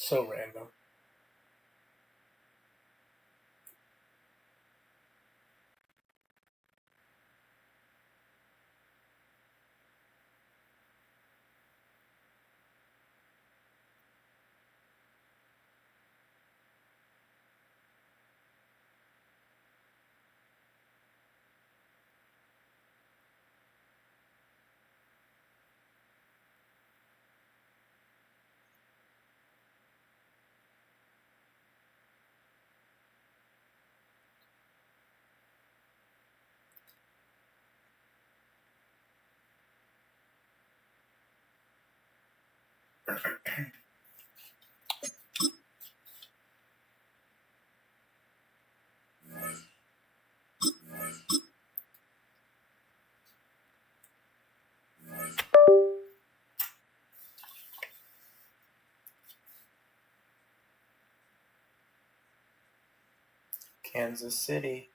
So random. Kansas City.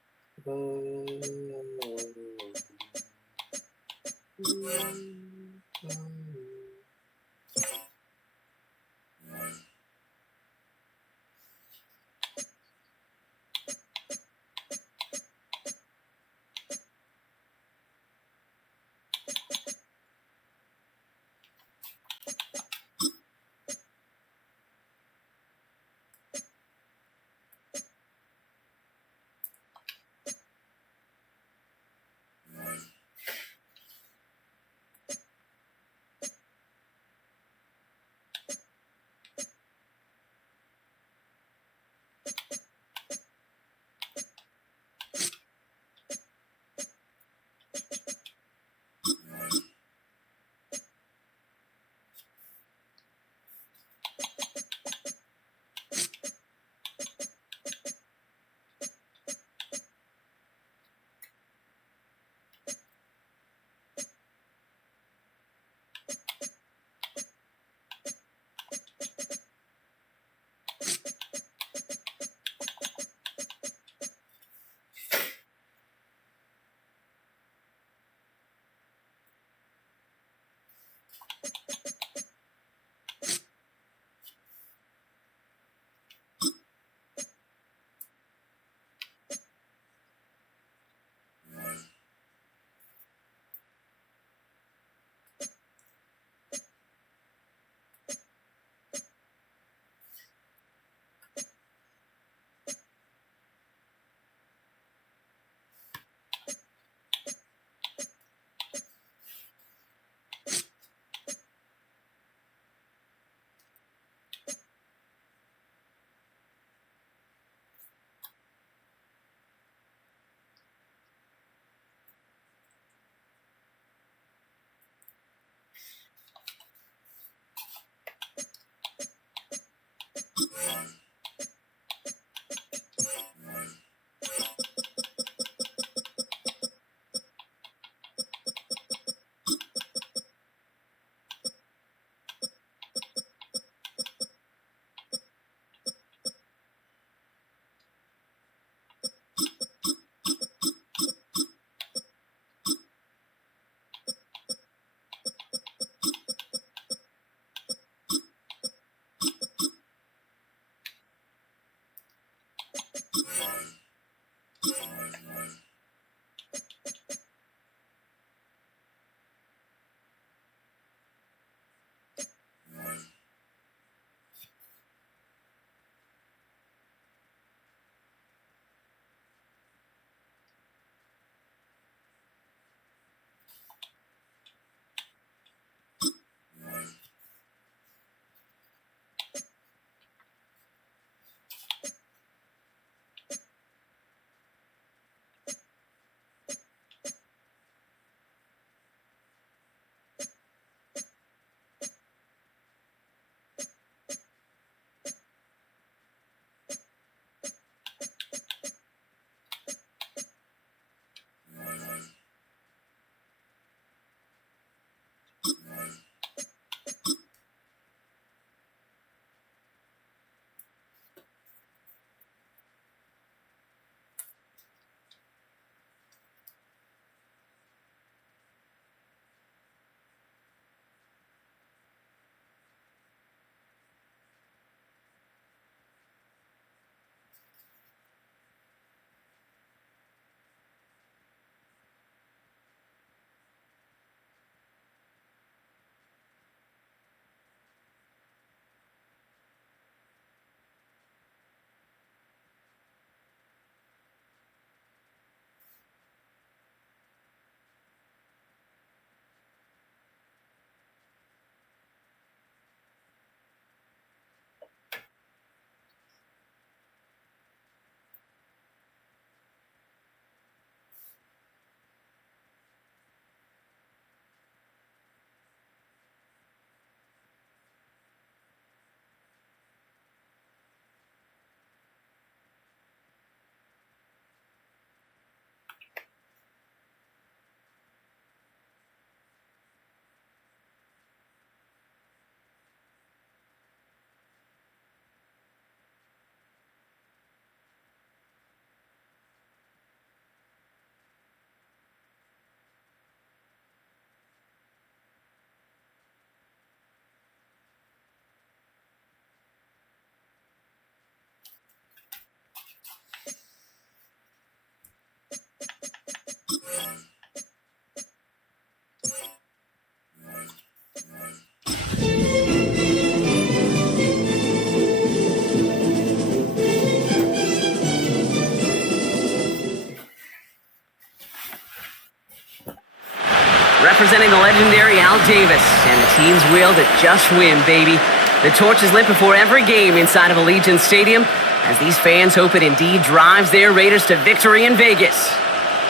representing the legendary Al Davis, and the team's will to just win, baby. The torch is lit before every game inside of Allegiant Stadium, as these fans hope it indeed drives their Raiders to victory in Vegas.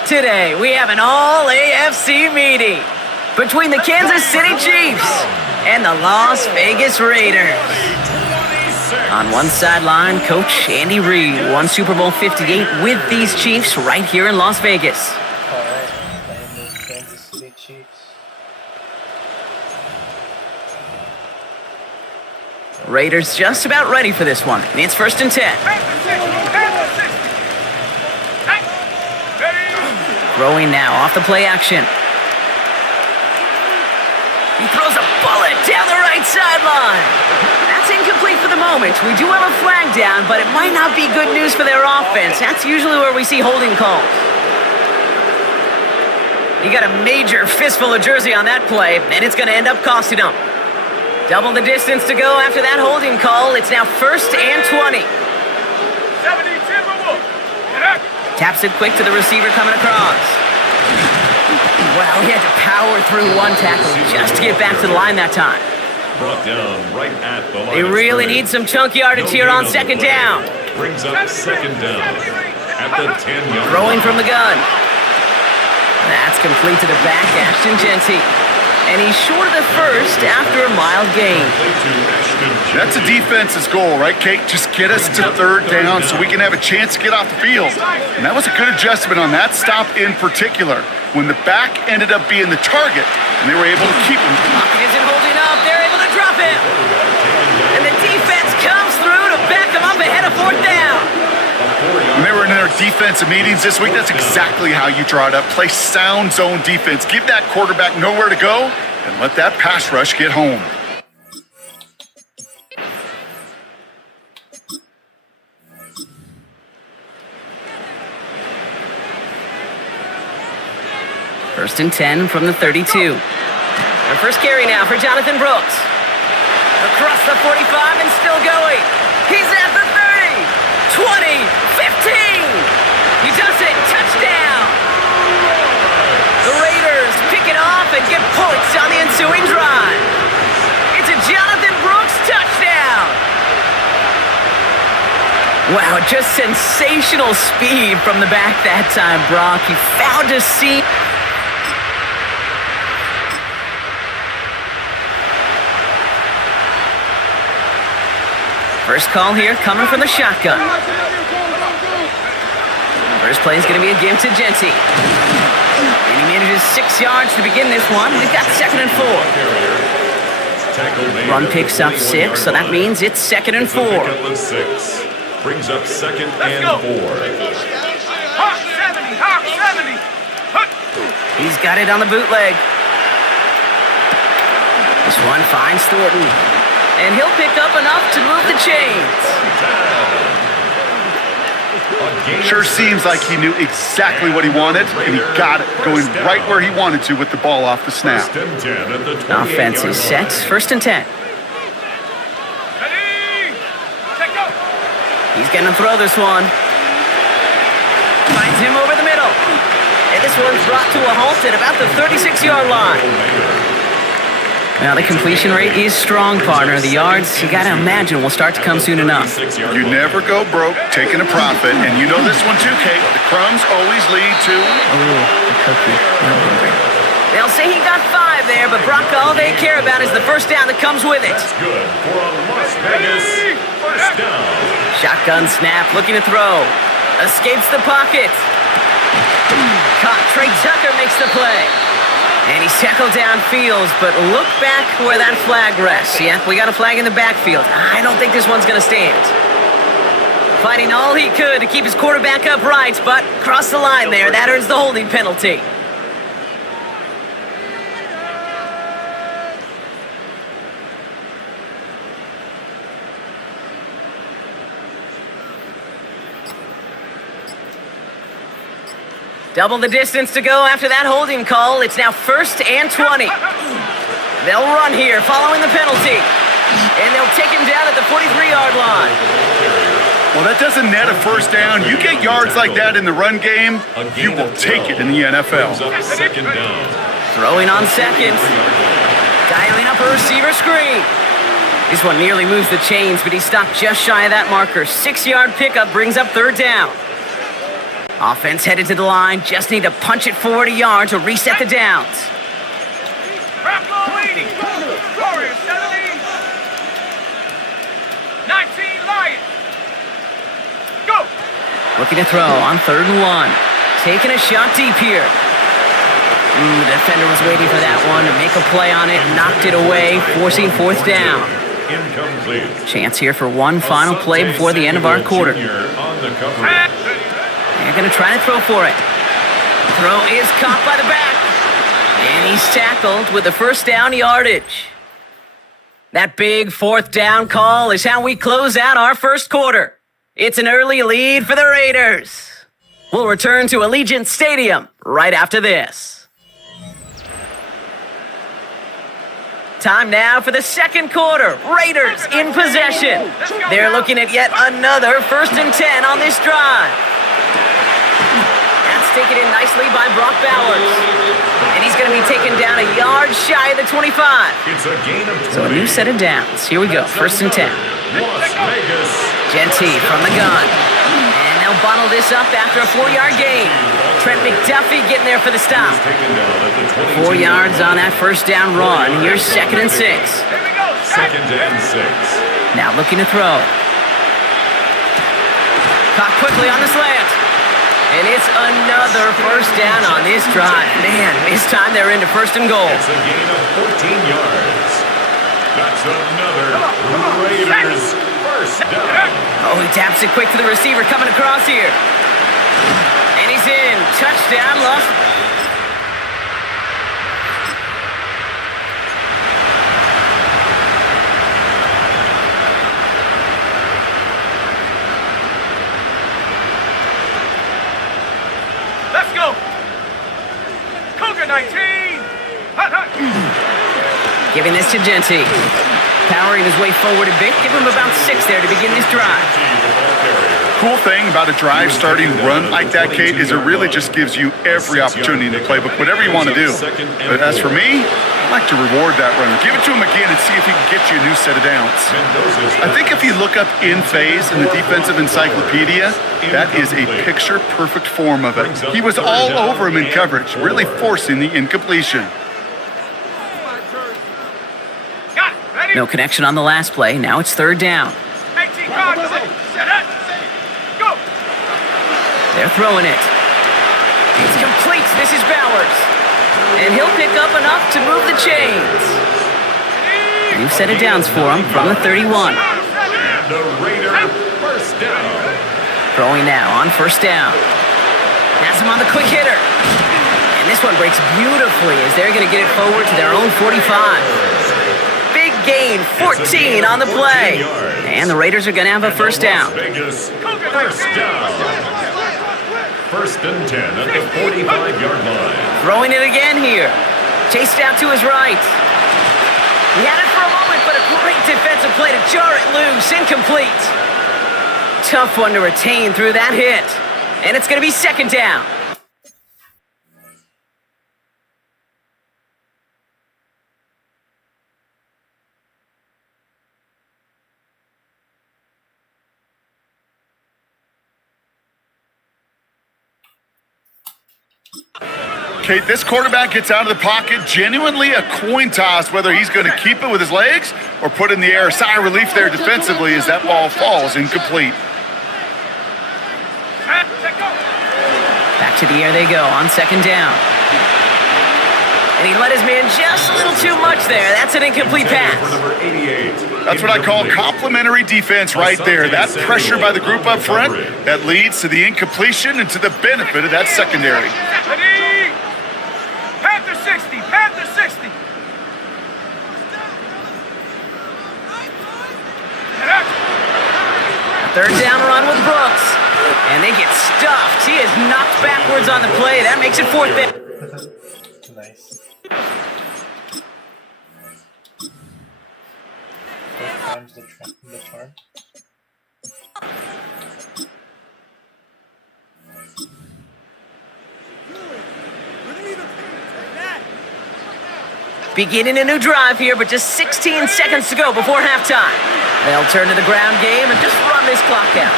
Today, we have an all-AFC meeting between the Kansas City Chiefs and the Las Vegas Raiders. On one sideline, Coach Andy Reid won Super Bowl 58 with these Chiefs right here in Las Vegas. All right, playing the Kansas City Chiefs. Raiders just about ready for this one. It's 1st and 10. Throwing now off the play action. He throws a bullet down the right sideline. That's incomplete for the moment. We do have a flag down, but it might not be good news for their offense. That's usually where we see holding calls. He got a major fistful of jersey on that play, and it's going to end up costing him. Double the distance to go after that holding call. It's now 1st and 20. Taps it quick to the receiver coming across. Well, he had to power through one tackle just to get back to the line that time. Brought down right at the line. They really need some chunk yardage here on 2nd down. Brings up 2nd down at the 10-yard line. Throwing from the gun. That's complete to the back, Ashton Genty. And he's short of the first after a mild gain. That's a defense's goal, right, Kate? Just get us to 3rd down so we can have a chance to get off the field. And that was a good adjustment on that stop in particular, when the back ended up being the target, and they were able to keep him. Pocket isn't holding up. They're able to drop him. And the defense comes through to back him up ahead of 4th down. When they were in their defensive meetings this week, that's exactly how you draw it up. Play sound zone defense. Give that quarterback nowhere to go, and let that pass rush get home. First and 10 from the 32. Their first carry now for Jonathan Brooks. Across the 45 and still going. He's at the 30, 20, 15. He does it. Touchdown. The Raiders pick it off and get points on the ensuing drive. It's a Jonathan Brooks touchdown. Wow, just sensational speed from the back that time, Brock. He found a seam. First call here coming from the shotgun. First play is going to be a give to Genty. And he manages 6 yards to begin this one. We've got 2nd and 4. Run picks up 6, so that means it's 2nd and 4. Brings up 2nd and 4. He's got it on the bootleg. This one finds Thornton. And he'll pick up enough to move the chains. Sure seems like he knew exactly what he wanted, and he got it, going right where he wanted to with the ball off the snap. Offense is set. 1st and 10. He's going to throw this one. Finds him over the middle. And this one's brought to a halt at about the 36-yard line. Now, the completion rate is strong, partner. The yards, you got to imagine, will start to come soon enough. You never go broke taking a profit, and you know this one too, Kate. The crumbs always lead to... Oh, the cookie. They'll say he got 5 there, but Brock, all they care about is the first down that comes with it. That's good for a Las Vegas first down. Shotgun snap, looking to throw. Escapes the pocket. Caught. Trey Tucker makes the play. And he's tackled downfield, but look back where that flag rests. Yeah, we got a flag in the backfield. I don't think this one's going to stand. Fighting all he could to keep his quarterback upright, but crossed the line there. That earns the holding penalty. Double the distance to go after that holding call. It's now 1st and 20. They'll run here following the penalty. And they'll take him down at the 43-yard line. Well, that doesn't net a first down. You get yards like that in the run game, you will take it in the NFL. Second down. Throwing on second. Dialing up a receiver screen. This one nearly moves the chains, but he stopped just shy of that marker. 6-yard pickup brings up third down. Offense headed to the line. Just need to punch it forward a yard to reset the downs. Leading. Warriors 70. 19 Lions. Go. Looking to throw on 3rd and 1. Taking a shot deep here. The defender was waiting for that one to make a play on it. Knocked it away, forcing 4th down. Incomplete. Chance here for one final play before the end of our quarter. On the coverage. They're going to try to throw for it. Throw is caught by the back. And he's tackled with the first down yardage. That big 4th down call is how we close out our first quarter. It's an early lead for the Raiders. We'll return to Allegiant Stadium right after this. Time now for the second quarter. Raiders in possession. They're looking at yet another 1st and 10 on this drive. That's taken in nicely by Brock Bowers. And he's going to be taken down a yard shy of the 25. It's a gain of 20. So a new set of downs. Here we go. 1st and 10. Las Vegas. Genty from the gun. And they'll bottle this up after a 4-yard gain. Trent McDuffie getting there for the stop. Taken down at the 4 yards on that first down run. Here's 2nd and 6. Second and 6. Now looking to throw. Caught quickly on the slant. And it's another first down on this drive. Man, this time they're into 1st and goal. It's a gain of 14 yards. That's another Raiders first down. Oh, he taps it quick to the receiver coming across here. And he's in. Touchdown, lost. Let's go. Cougar 19. Hut, hut. Giving this to Genty. Powering his way forward a bit. Give him about 6 there to begin this drive. Cool thing about a drive starting run like that, Kate, is it really just gives you every opportunity in the playbook, whatever you want to do. But as for me, I like to reward that runner. Give it to him again and see if he can get you a new set of downs. I think if you look up in phase in the defensive encyclopedia, that is a picture-perfect form of it. He was all over him in coverage, really forcing the incompletion. Got it. Ready? No connection on the last play. Now it's 3rd down. 18 cards. Set it. Go. They're throwing it. It's complete. This is Bowers. And he'll pick up enough to move the chains. A new set of downs for him from the 31. And the Raider first down. Throwing now on 1st down. Has him on the quick hitter. And this one breaks beautifully as they're going to get it forward to their own 45. Big gain, 14 on the play. And the Raiders are going to have a first down. Las Vegas first down. 1st and 10 at the 45-yard line. Throwing it again here. Chased out to his right. He had it for a moment, but a great defensive play to jar it loose. Incomplete. Tough one to retain through that hit. And it's going to be 2nd down. Kate, this quarterback gets out of the pocket, genuinely a coin toss whether he's going to keep it with his legs or put it in the air. Sigh of relief there defensively as that ball falls incomplete. Back to the air they go on 2nd down. And he let his man just a little too much there. That's an incomplete pass. Number 88. That's what I call complimentary defense right there. That pressure by the group up front, that leads to the incompletion and to the benefit of that secondary. Ready. Panther 60. Panther 60. Third down run with Brooks. And they get stuffed. He is knocked backwards on the play. That makes it 4th down. Nice. 4 times the charm. Beginning a new drive here, but just 16 seconds to go before halftime. They'll turn to the ground game and just run this clock out.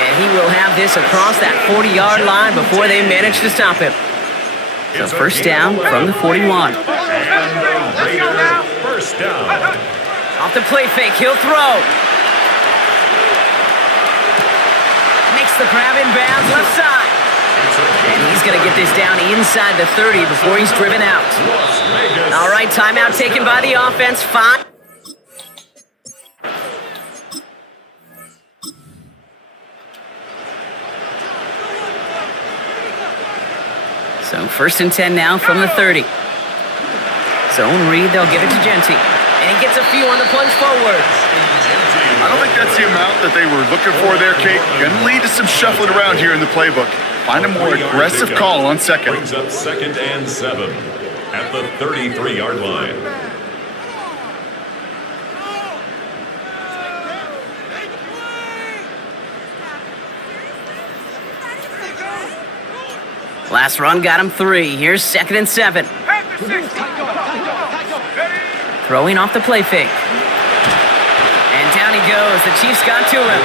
And he will have this across that 40-yard line before they manage to stop him. So first down from the 41. First down. Off the play fake, he'll throw. Makes the grab in bounds left side. And he's going to get this down inside the 30 before he's driven out. All right, timeout taken by the offense. 5. So first and 10 now from the 30. Zone read, they'll give it to Genty. And he gets a few on the plunge forward. I don't think that's the amount that they were looking for there, Kate. Going to lead to some shuffling around here in the playbook. Find a more aggressive call on second. Brings up 2nd and 7 at the 33-yard line. Last run got him 3. Here's 2nd and 7. Throwing off the play fake. And down he goes. The Chiefs got to him.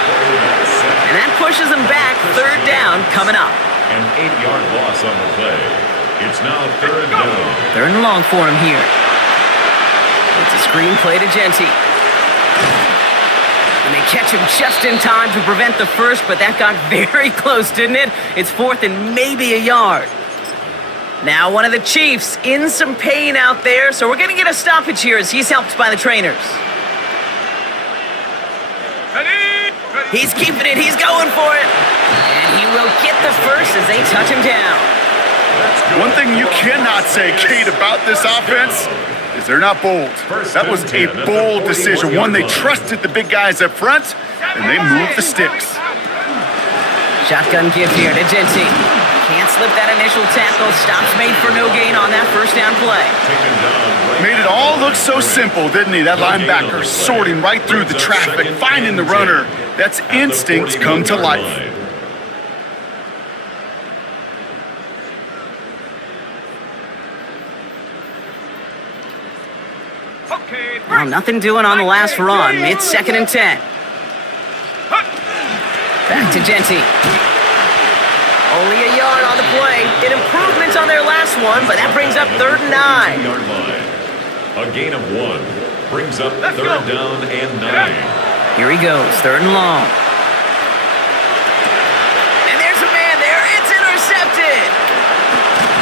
And that pushes him back. 3rd down coming up. An 8-yard loss on the play. It's now 3rd down. 3rd and long for him here. It's a screen play to Genty. And they catch him just in time to prevent the first, but that got very close, didn't it? It's 4th and maybe a yard. Now one of the Chiefs in some pain out there, so we're going to get a stoppage here as he's helped by the trainers. He's keeping it. He's going for it. And he will get the first as they touch him down. One thing you cannot say, Kate, about this offense is they're not bold. That was a bold decision. One, they trusted the big guys up front, and they moved the sticks. Shotgun give here to Genty. Can't slip that initial tackle. Stops made for no gain on that first down play. Made it all look so simple, didn't he? That linebacker sorting right through the traffic, finding the runner. That's instincts come to life. Well, nothing doing on the last run. It's 2nd and 10. Back to Genty. Only a yard on the play. An improvement on their last one, but that brings up 3rd and 9. A gain of 1 brings up 3rd down and 9. Here he goes, 3rd and long. And there's a man there. It's intercepted.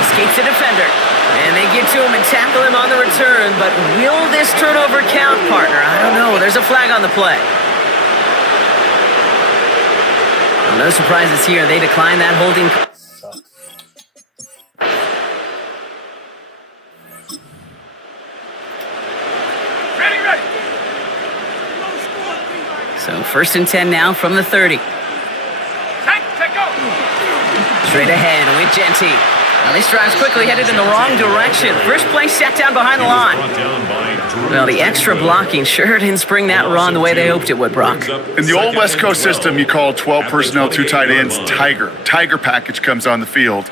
Escapes the defender. And they get to him and tackle him on the return, but will this turnover count, partner? I don't know. There's a flag on the play. Well, no surprises here. They decline that holding. Ready. So 1st and 10 now from the 30. Straight ahead with Genty. Well, this drive's quickly headed in the wrong direction. First play set down behind the line. Well, the extra blocking sure didn't spring that run the way they hoped it would, Brock. In the old West Coast system, you call 12 personnel, 2 tight ends, Tiger. Tiger package comes on the field.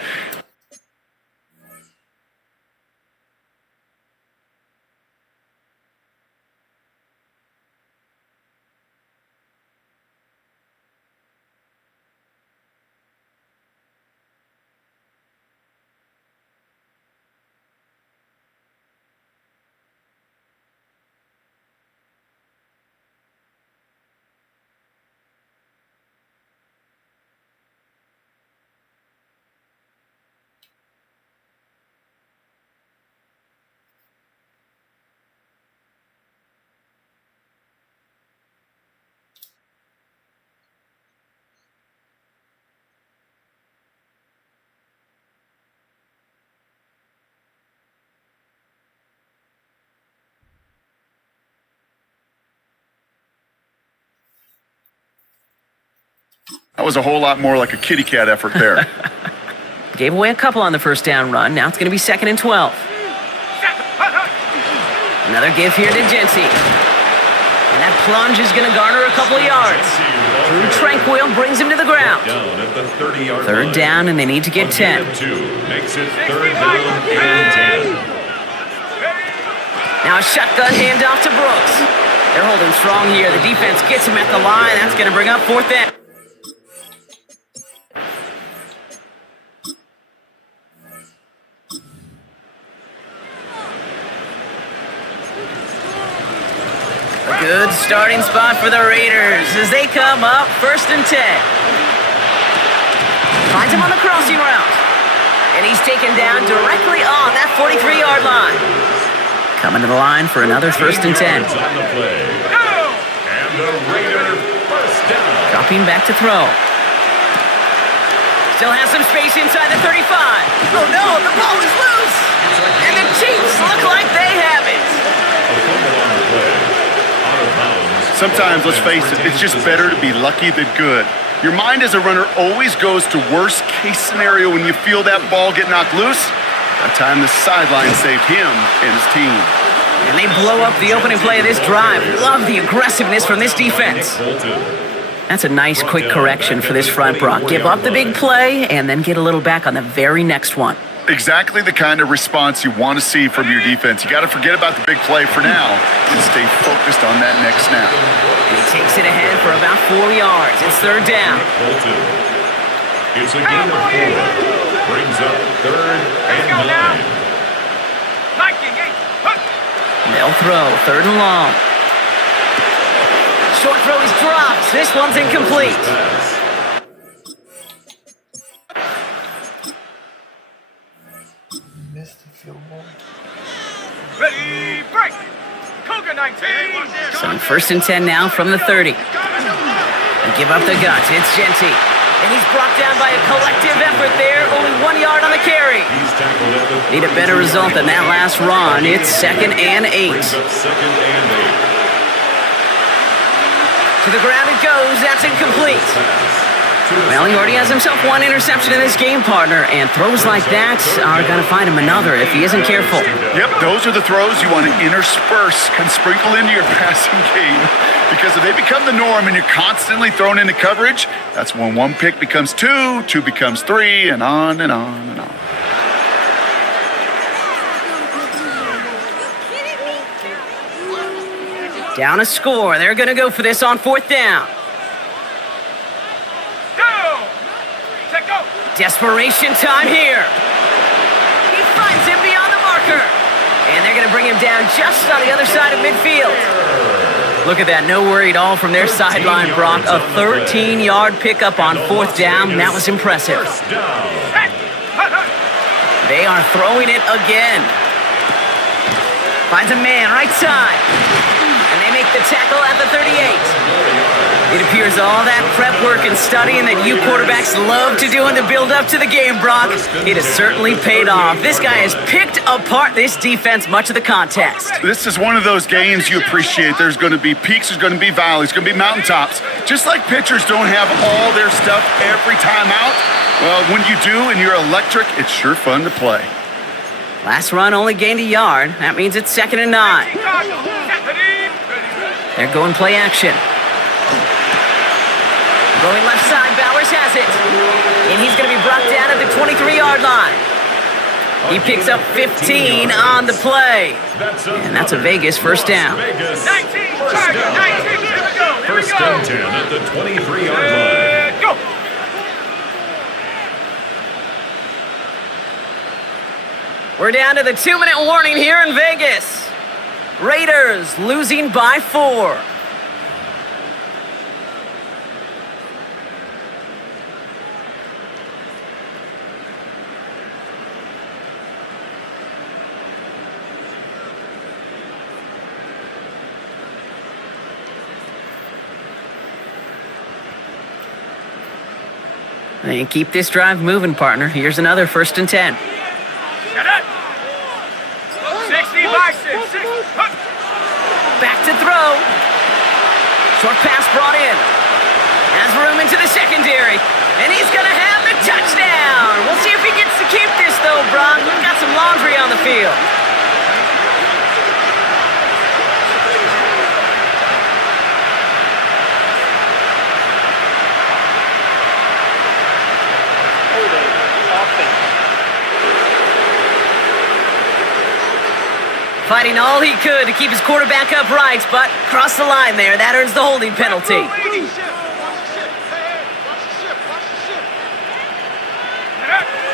That was a whole lot more like a kitty cat effort there. Gave away a couple on the first down run. Now it's going to be 2nd and 12. Another give here to Genty. And that plunge is going to garner a couple of yards. Drew Tranquil brings him to the ground. Down at the 30-yard Third line. down, and they need to get 10. 2 makes it third down and 10. Now a shotgun handoff to Brooks. They're holding strong here. The defense gets him at the line. That's going to bring up fourth down. A good starting spot for the Raiders as they come up first and 10. Finds him on the crossing route. And he's taken down directly on that 43-yard line. Coming to the line for another first and 10. On the play. And the Raider first down. Dropping back to throw. Still has some space inside the 35. Oh no, the ball is loose. And the Chiefs look like they have it. A fumble on the play. Out of bounds. Sometimes, let's face it, it's just better to be lucky than good. Your mind as a runner always goes to worst case scenario when you feel that ball get knocked loose. That time the sideline saved him and his team. And they blow up the opening play of this drive. Love the aggressiveness from this defense. That's a nice quick correction for this front, Brock. Give up the big play and then get a little back on the very next one. Exactly the kind of response you want to see from your defense. You got to forget about the big play for now and stay focused on that next snap. And he takes it ahead for about 4 yards. It's third down. It's a gain of 4. Brings up third and 9. They'll throw third and long. Short throw is dropped. This one's incomplete. Missed the field goal. Ready, break! Cougar 19! So first and 10 now from the 30. They give up the guts. It's Genty. And he's brought down by a collective effort there. Only 1 yard on the carry. Need a better result than that last run. It's second and 8. Second and 8. To the ground it goes. That's incomplete. Well, he already has himself one interception in this game, partner, and throws like that are going to find him another if he isn't careful. Yep, those are the throws you want to intersperse and sprinkle into your passing game. Because if they become the norm and you're constantly thrown into coverage, that's when one pick becomes 2, 2 becomes 3, and on and on and on. Down a score. They're going to go for this on fourth down. Desperation time here. He finds him beyond the marker. And they're going to bring him down just on the other side of midfield. Look at that. No worry at all from their sideline, Brock. A 13-yard pickup on fourth down. That was impressive. They are throwing it again. Finds a man right side. And they make the tackle at the 38. It appears all that prep work and studying that you quarterbacks love to do in the build-up to the game, Brock, it has certainly paid off. This guy has picked apart this defense much of the contest. This is one of those games you appreciate. There's going to be peaks, there's going to be valleys, there's going to be mountaintops. Just like pitchers don't have all their stuff every time out, well, when you do and you're electric, it's sure fun to play. Last run only gained a yard. That means it's second and 9. They're going play action. Going left side, Bowers has it. And he's going to be brought down at the 23-yard line. He picks up 15 on the play. And that's a Vegas first down. 19, Charger, 19, here we go. First and 10 at the 23-yard line. Go. We're down to the 2-minute warning here in Vegas. Raiders losing by 4. And keep this drive moving, partner. Here's another first and 10. Shut up. 60 by 6. Back to throw. Short pass brought in. Has room into the secondary. And he's going to have the touchdown. We'll see if he gets to keep this, though, Brock. We've got some laundry on the field. Fighting all he could to keep his quarterback upright, but crossed the line there. That earns the holding penalty.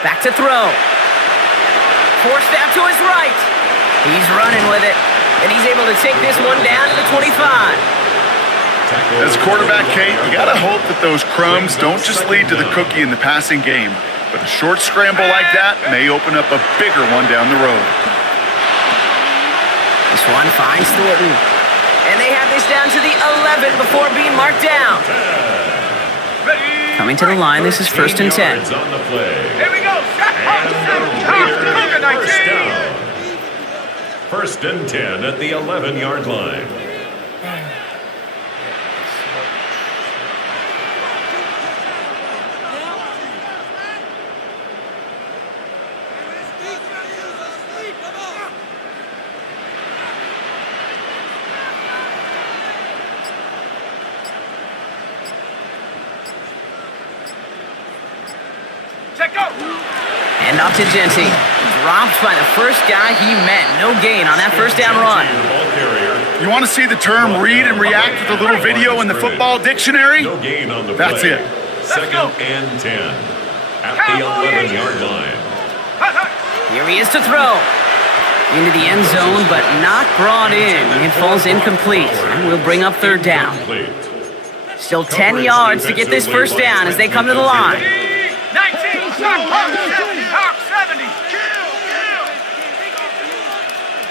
Back to throw. Forced out to his right. He's running with it, and he's able to take this one down to the 25. As quarterback, Kate, you got to hope that those crumbs don't just lead to the cookie in the passing game. But a short scramble like that may open up a bigger one down the road. This one finds Thornton. And they have this down to the 11 before being marked down. Coming to the line, this is 1st and 10. On the play. Here we go. Cougar 19. First and 10 at the 11-yard line. And off to Genty. Dropped by the first guy he met. No gain on that first down run. You want to see the term read and react with a little video in the football dictionary? No gain on the play. That's it. Second and 10 at the 11-yard line. Here he is to throw. Into the end zone, but not brought in. It falls incomplete. And we'll bring up 3rd down. Still 10 yards to get this first down as they come to the line. 19, Hawk 70.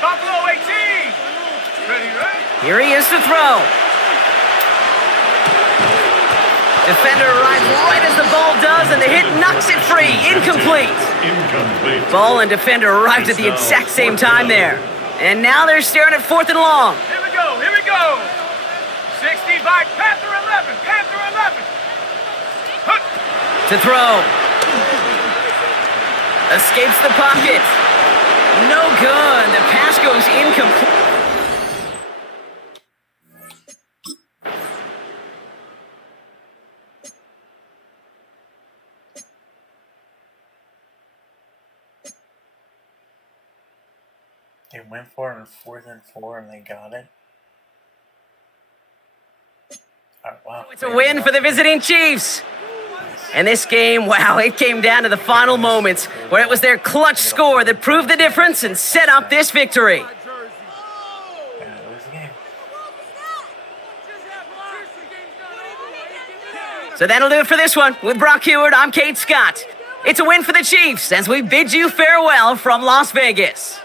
Buffalo 18. Ready, right? Here he is to throw. Defender arrives right as the ball does, and the hit knocks it free. Incomplete. Ball and defender arrived at the exact same time there. And now they're staring at 4th and long. Here we go, here we go. 60 by Panther 11, Panther 11. To throw. Escapes the pocket. No good. The pass goes incomplete. They went for it on 4th and 4 and they got it. Wow. It's a win for the visiting Chiefs. And this game, wow, it came down to the final moments where it was their clutch score that proved the difference and set up this victory. Yeah, it was a game. So that'll do it for this one. With Brock Heward, I'm Kate Scott. It's a win for the Chiefs as we bid you farewell from Las Vegas.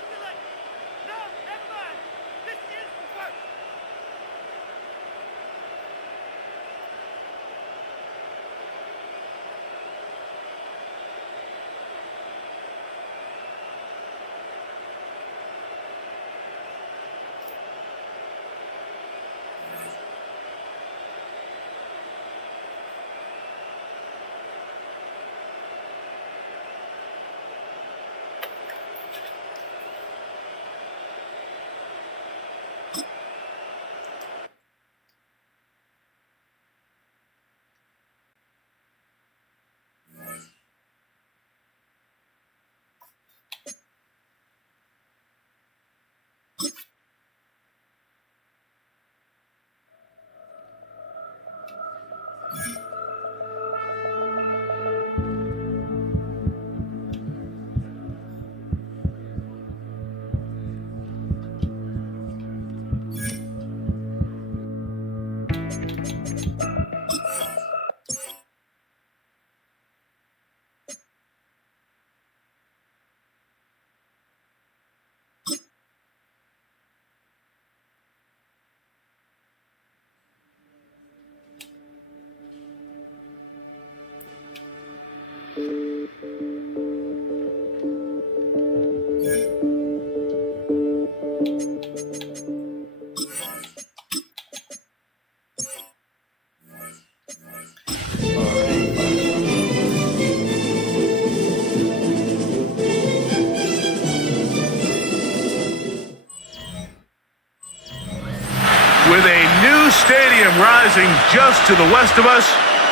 With a new stadium rising just to the west of us,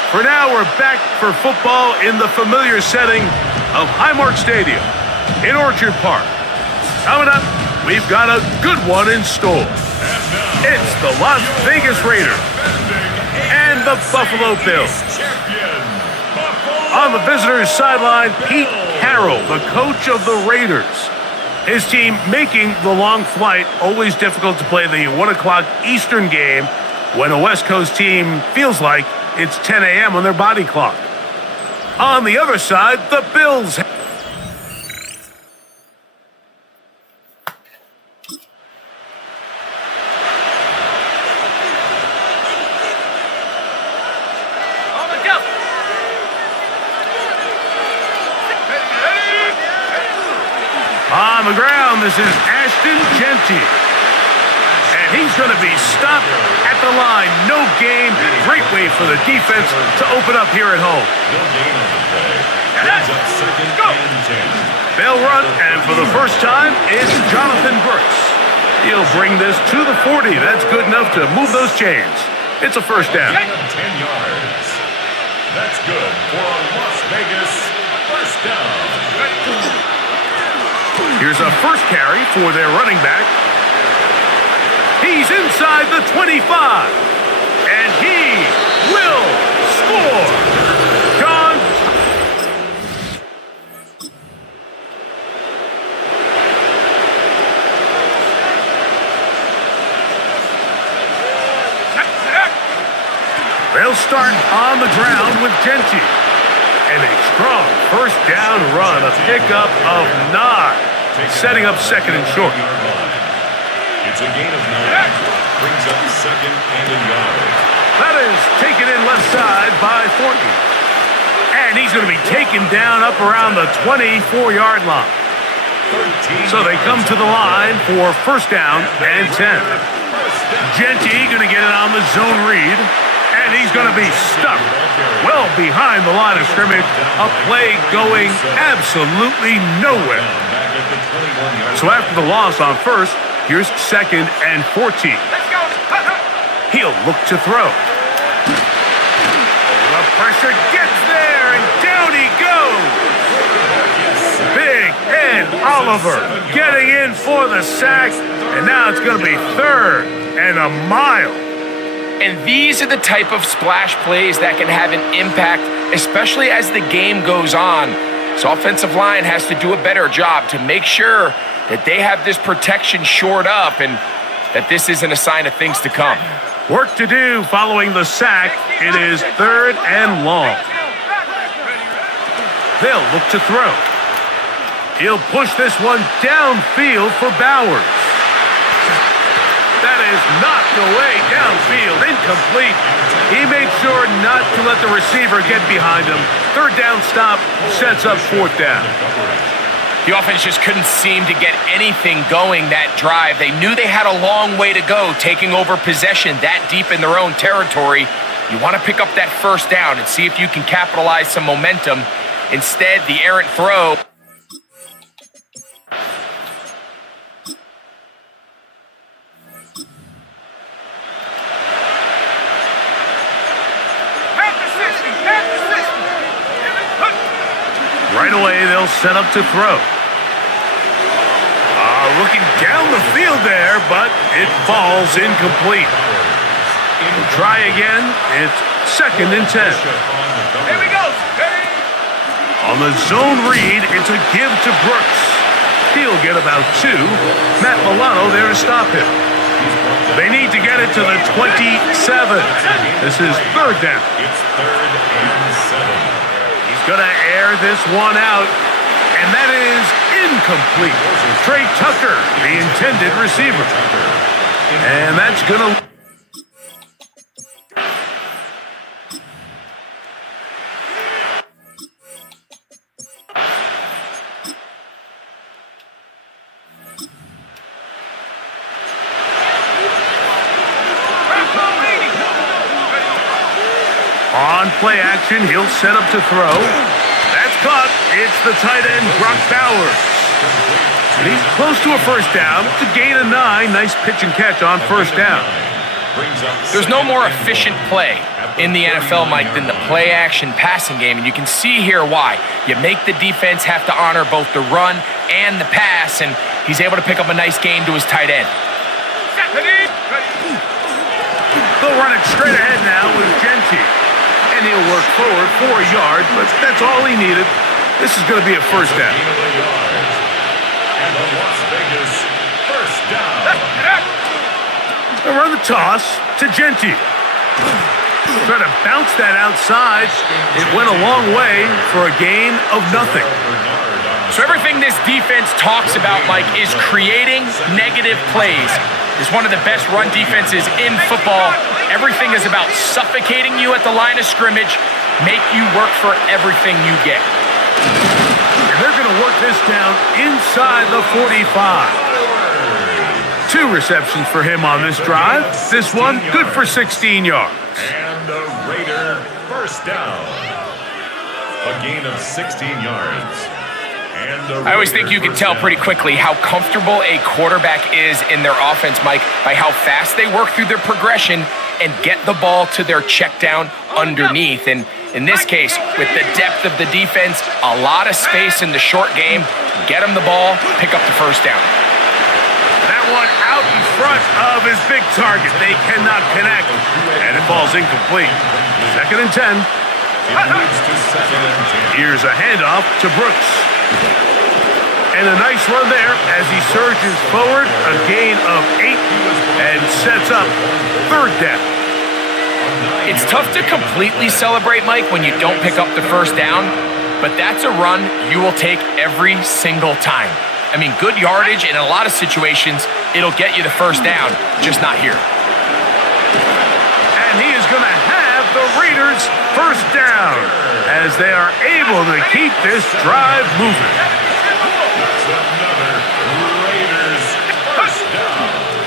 for now we're back for football in the familiar setting of Highmark Stadium in Orchard Park. Coming up, we've got a good one in store. It's the Las Vegas Raiders and the Buffalo Bills. On the visitors' sideline, Pete Carroll, the coach of the Raiders. His team making the long flight, always difficult to play the 1 o'clock Eastern game when a West Coast team feels like it's 10 a.m. on their body clock. On the other side, the Bills. On the ground, this is Ashton Genty. And he's going to be stopped at the line. No game. Great way for the defense to open up here at home. They'll run, and for the first time, it's Jonathan Brooks. He'll bring this to the 40. That's good enough to move those chains. It's a first down. 10 yards. That's good for a Las Vegas first down. Here's a first carry for their running back. He's inside the 25, and he will score. John. They'll start on the ground with Genty. And a strong first down run, a pickup of 9. Setting up second and short. It's a gain of 9. Brings up second and a yard. That is taken in left side by Thornton. And he's going to be taken down up around the 24-yard line. So they come to the line for first down and 10. Genty going to get it on the zone read. And he's going to be stuck well behind the line of scrimmage. A play going absolutely nowhere. So after the loss on first, here's second and 14. Let's go. He'll look to throw. The pressure gets there, and down he goes. Big Ed Oliver getting in for the sack, and now it's going to be third and a mile. And these are the type of splash plays that can have an impact, especially as the game goes on. So offensive line has to do a better job to make sure that they have this protection shored up and that this isn't a sign of things to come. Work to do following the sack. It is third and long. They'll look to throw. He'll push this one downfield for Bowers. That is knocked away downfield, incomplete. He made sure not to let the receiver get behind him. Third down stop sets up fourth down. The offense just couldn't seem to get anything going that drive. They knew they had a long way to go, taking over possession that deep in their own territory. You want to pick up that first down and see if you can capitalize some momentum. Instead, the errant throw. Right away, they'll set up to throw. Looking down the field there, but it falls incomplete. We'll try again. It's second and 10. Here we go. On the zone read, it's a give to Brooks. He'll get about 2. Matt Milano there to stop him. They need to get it to the 27. This is third down. It's third and 7. Gonna air this one out, and that is incomplete. Trey Tucker, the intended receiver. And that's gonna... On play action, he'll set up to throw. That's caught. It's the tight end, Brock Bowers. And he's close to a first down. It's a gain of 9. Nice pitch and catch on first down. There's no more efficient play in the NFL, Mike, than the play action passing game. And you can see here why. You make the defense have to honor both the run and the pass. And he's able to pick up a nice gain to his tight end. They'll run it straight ahead now with Gentry. And he'll work forward 4 yards, but that's all he needed. This is going to be a first down. And the Las Vegas first down. They'll run the toss to Gentry. Trying to bounce that outside. It went a long way for a gain of nothing. So everything this defense talks about, Mike, is creating negative plays. It's one of the best run defenses in football. Everything is about suffocating you at the line of scrimmage, make you work for everything you get. And they're going to work this down inside the 45. 2 receptions for him on this drive. This one good for 16 yards. And the Raider first down. A gain of 16 yards. I always think you can tell pretty quickly how comfortable a quarterback is in their offense, Mike, by how fast they work through their progression and get the ball to their check down underneath. And in this case, with the depth of the defense, a lot of space in the short game, get them the ball, pick up the first down. That one out in front of his big target. They cannot connect, and it falls incomplete. 2nd and 10. Here's a handoff to Brooks. And a nice run there as he surges forward, a gain of 8, and sets up 3rd down. It's tough to completely celebrate, Mike, when you don't pick up the first down, but that's a run you will take every single time. I mean, good yardage, and in a lot of situations, it'll get you the first down, just not here. And he is going to have the Raiders first down as they are able to keep this drive moving.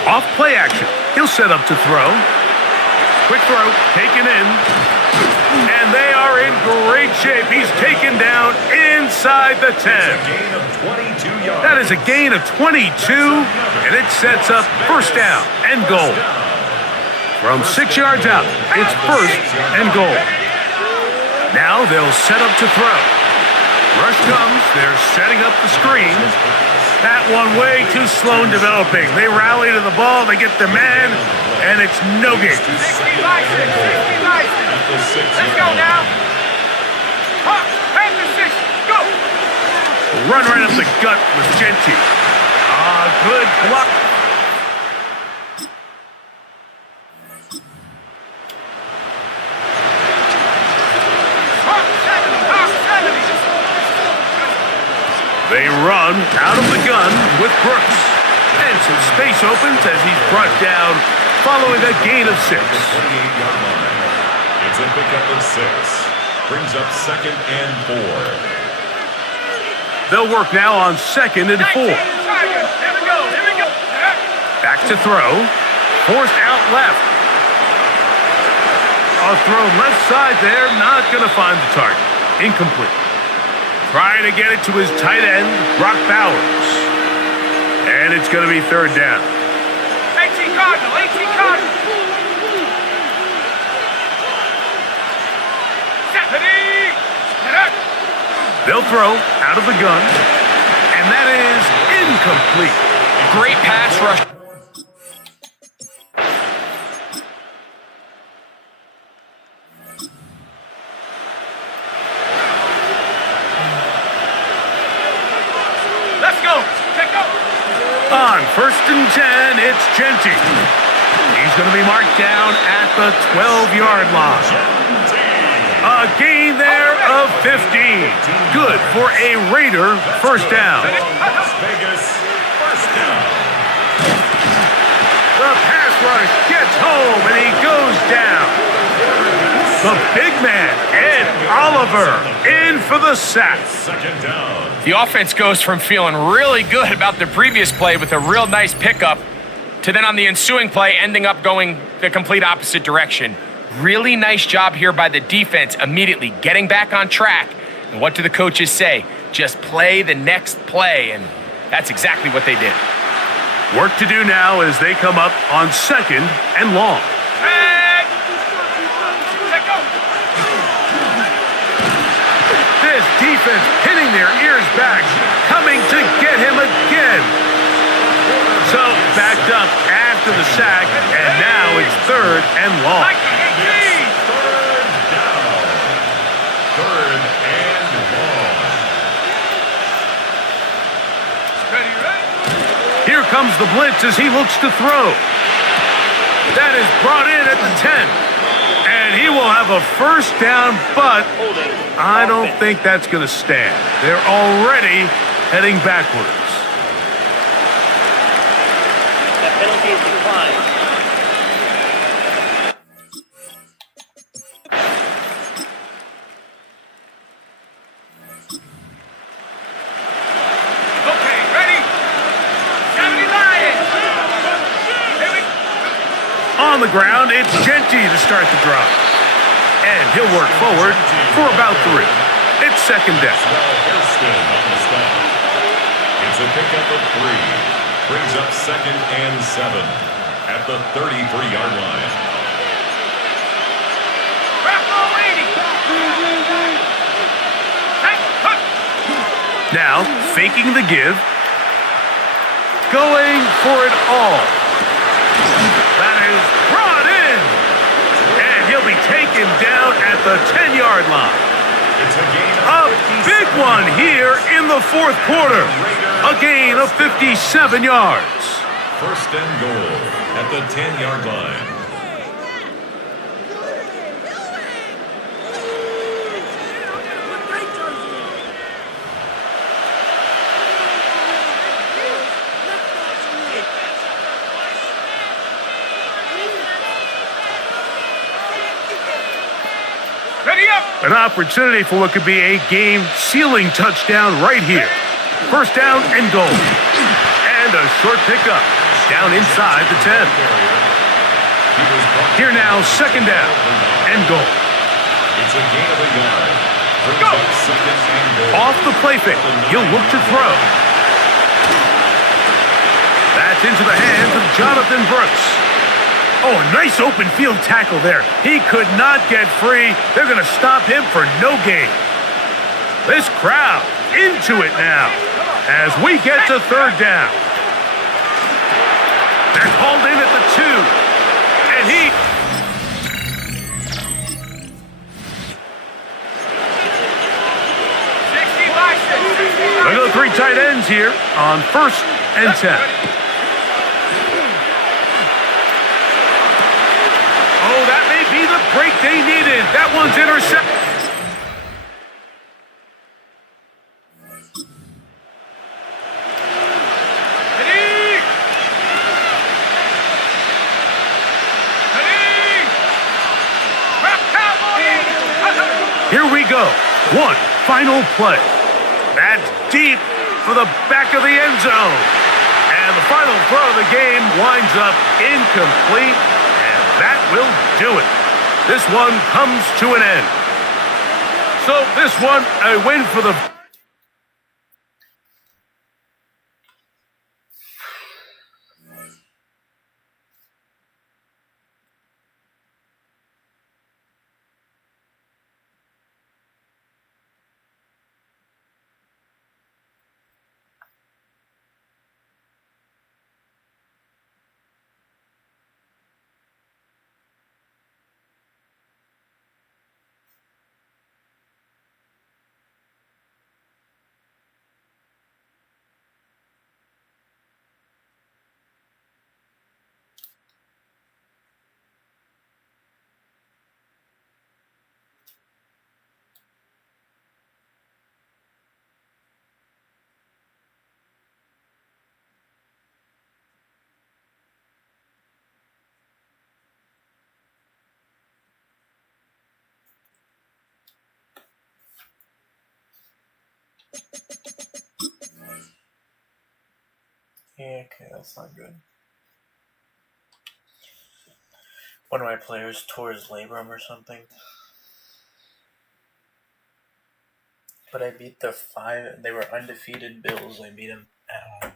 Off play action. He'll set up to throw. Quick throw, taken in. And they are in great shape. He's taken down inside the 10. That is a gain of 22, and it sets up first down and goal. From 6 yards out, it's first and goal. Now they'll set up to throw. Rush comes. They're setting up the screen. That one way too slow in developing. They rally to the ball. They get the man, and it's no gain. 60 Let's go now. Hop, head to 6. Go. Run right up the gut with Gentry. Good block. They run out of the gun with Brooks. And some space opens as he's brought down following a gain of 6. It's a pickup of 6. Brings up 2nd and 4. They'll work now on 2nd and 4. Here we go. Back to throw. Forced out left. A throw left side there. Not going to find the target. Incomplete. Trying to get it to his tight end, Brock Bowers. And it's going to be 3rd down. 18 Cardinal. They'll throw out of the gun. And that is incomplete. Great pass rush. Let's go. Take go. On 1st and 10, it's Gentry. He's going to be marked down at the 12-yard line. A gain there of 15. Good for a Raider first down. Las Vegas first down. The pass rush gets home and he goes down. The big man, Ed Oliver, in for the sack. 2nd down. The offense goes from feeling really good about the previous play with a real nice pickup to then on the ensuing play ending up going the complete opposite direction. Really nice job here by the defense, immediately getting back on track. And what do the coaches say? Just play the next play, and that's exactly what they did. Work to do now as they come up on 2nd and long. This defense pinning their ears back, coming to get him again. picked up after the sack, and now it's 3rd and long. Third down. 3rd and long. Here comes the blitz as he looks to throw. That is brought in at the 10. And he will have a first down, but I don't think that's going to stand. They're already heading backwards. That penalty is declined. Okay, ready? 79! Here we On the ground, it's Genty to start the drive. And he'll work forward for about 3. It's 2nd down. Hairston on the stop. It's a pickup of 3. Brings up 2nd and 7 at the 33-yard line. Now, faking the give. Going for it all. That is brought in. And he'll be taken down at the 10-yard line. It's a gain A of 57 big one yards. here in the 4th quarter. A gain of 57 yards. 1st and goal at the 10-yard line. Ready up! An opportunity for what could be a game-sealing touchdown right here. 1st down and goal. And a short pickup down inside the 10. Here now, 2nd down and goal. It's a gain of a yard. Brings Go! up 2nd and goal. Off the play fake, he'll look to throw. That's into the hands of Jonathan Brooks. Oh, a nice open field tackle there. He could not get free. They're going to stop him for no gain. This crowd into it now as we get to 3rd down. They're called in at the 2. And he... Look at the 3 tight ends here on 1st and 10. Oh, that may be the break they needed. That one's intercepted. Here we go. One final play. That's deep for the back of the end zone. And the final throw of the game winds up incomplete. And that will do it. This one comes to an end. So this one, a win for the... Yeah, okay, that's not good. One of my players tore his labrum or something. But I beat the 5, they were undefeated Bills. I beat them at home.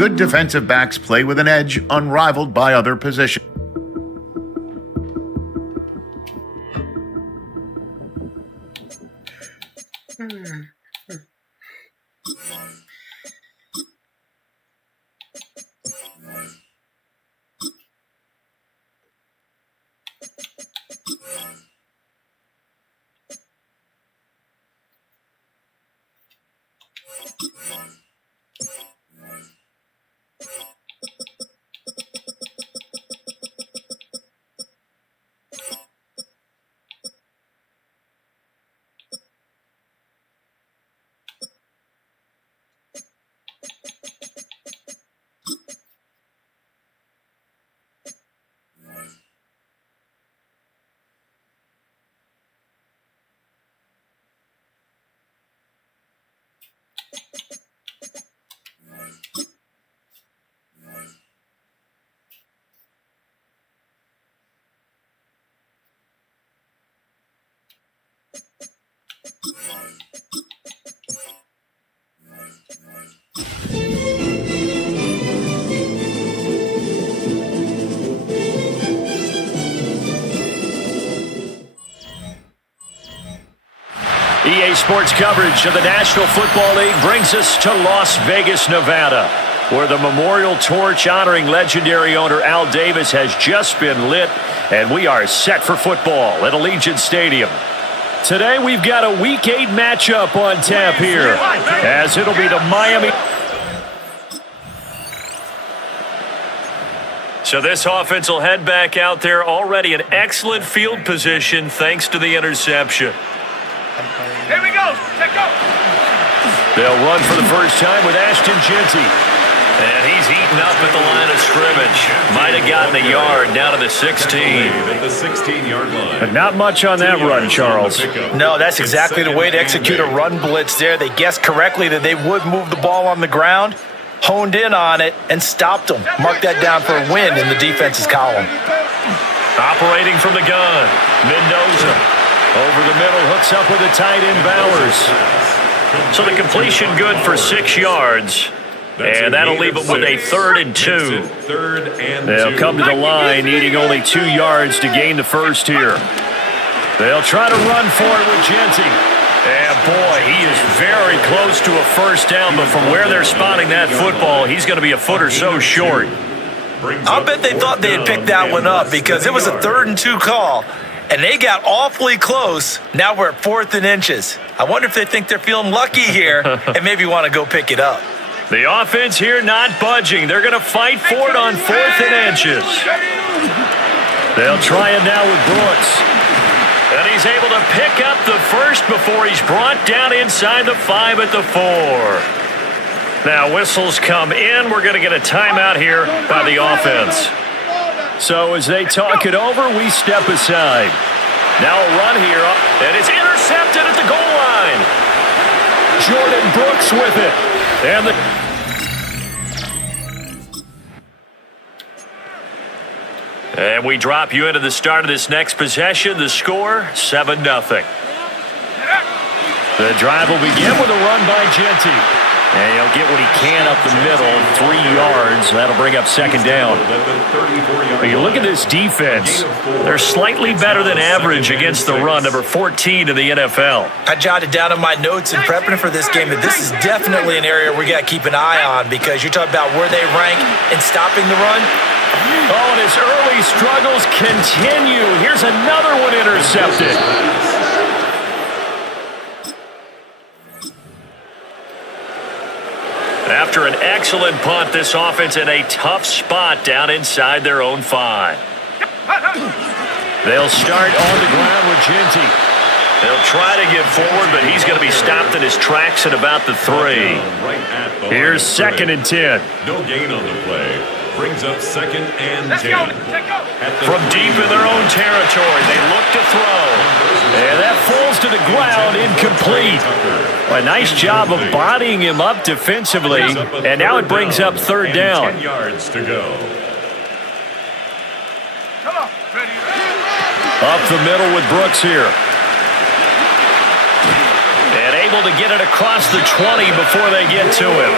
good defensive backs play with an edge unrivaled by other positions. EA Sports coverage of the National Football League brings us to Las Vegas, Nevada, where the memorial torch honoring legendary owner Al Davis has just been lit, and we are set for football at Allegiant Stadium. Today we've got a Week 8 matchup on tap here, as it'll be the Miami. So this offense will head back out there, already in excellent field position thanks to the interception. Here we go. Take go. They'll run for the first time with Ashton Genty. And he's eaten up at the line of scrimmage. Might have gotten a yard down to the 16. At the 16-yard line. But not much on that run, Charles. No, that's exactly the way to execute a run blitz there. They guessed correctly that they would move the ball on the ground, honed in on it, and stopped them. Mark that down for a win in the defense's column. Operating from the gun, Mendoza. Over the middle, hooks up with the tight end Bowers. So the completion good for 6 yards. And that'll leave them with a 3rd and 2. They'll come to the line, needing only 2 yards to gain the first here. They'll try to run for it with Genty. And boy, he is very close to a first down, but from where they're spotting that football, he's going to be a foot or so short. I'll bet they thought they had picked that one up because it was a 3rd and 2 call. And they got awfully close. Now we're at 4th and inches. I wonder if they think they're feeling lucky here and maybe want to go pick it up. The offense here not budging. They're going to fight for it on 4th and inches. They'll try it now with Brooks. And he's able to pick up the first before he's brought down inside the 5 at the 4. Now whistles come in. We're going to get a timeout here by the offense. So as they talk it over, we step aside. Now a run here, and it's intercepted at the goal line. Jordan Brooks with it. And we drop you into the start of this next possession. The score, 7-0. The drive will begin with a run by Genty. And he'll get what he can up the middle, 3 yards. That'll bring up 2nd down. But you look at this defense. They're slightly better than average against the run, number 14 in the NFL. I jotted down in my notes in prepping for this game that this is definitely an area we got to keep an eye on because you're talking about where they rank in stopping the run. Oh, and his early struggles continue. Here's another one intercepted. After an excellent punt, this offense in a tough spot down inside their own 5. They'll start on the ground with Genty. They'll try to get forward, but he's going to be stopped in his tracks at about the 3. Here's 2nd and 10. No gain on the play. Brings up 2nd and 10. From deep in their own territory, they look to throw. And that falls to the ground, incomplete. A nice job of bodying him up defensively, and now it brings up 3rd down. 10 yards to go. Up the middle with Brooks here. And able to get it across the 20 before they get to him.